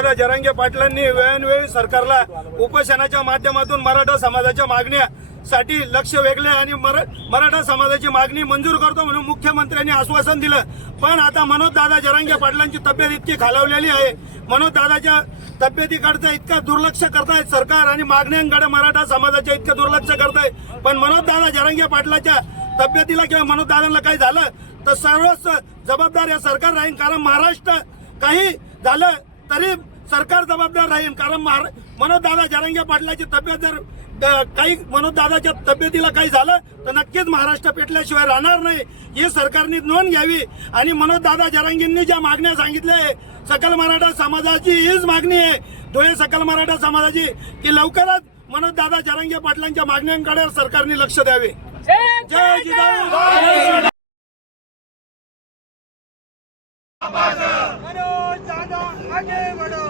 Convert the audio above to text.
दादा जरांगे पाटलांनी वेळोवेळी सरकारला उपोषणाच्या माध्यमातून मराठा समाजाच्या मागण्यासाठी लक्ष वेधले आणि मराठा समाजाची मागणी मंजूर करतो म्हणून मुख्यमंत्र्यांनी आश्वासन दिलं। पण आता मनोज दादा जरांगे पाटलांची तब्येत इतकी खालावलेली आहे, मनोज दादाच्या तब्येतीकडचं इतकं दुर्लक्ष करतायत सरकार आणि मागण्यांकडे मराठा समाजाच्या इतकं दुर्लक्ष करताय। पण मनोज दादा जरांगे पाटलाच्या तब्येतीला किंवा मनोज दादांना काही झालं तर सर्वच जबाबदार या सरकार राहील, कारण महाराष्ट्र काही झालं तरी सरकार जबाबदार राहील, कारण मनोज दादा जरांगे पाटलाची तब्येत जर काही मनोज दादाच्या तब्येतीला काही झालं तर नक्कीच महाराष्ट्र पेटल्याशिवाय राहणार नाही, ही सरकारने नोंद घ्यावी। आणि मनोज दादा जरांगेंनी ज्या मागण्या सांगितल्या सकल मराठा समाजाची हीच मागणी आहे, धुळे सकल मराठा समाजाची, की लवकरच मनोज दादा जरांगे पाटलांच्या मागण्यांकडे सरकारने लक्ष द्यावे। जय जिजाऊ। मनोज दादा आगे बढ़ो।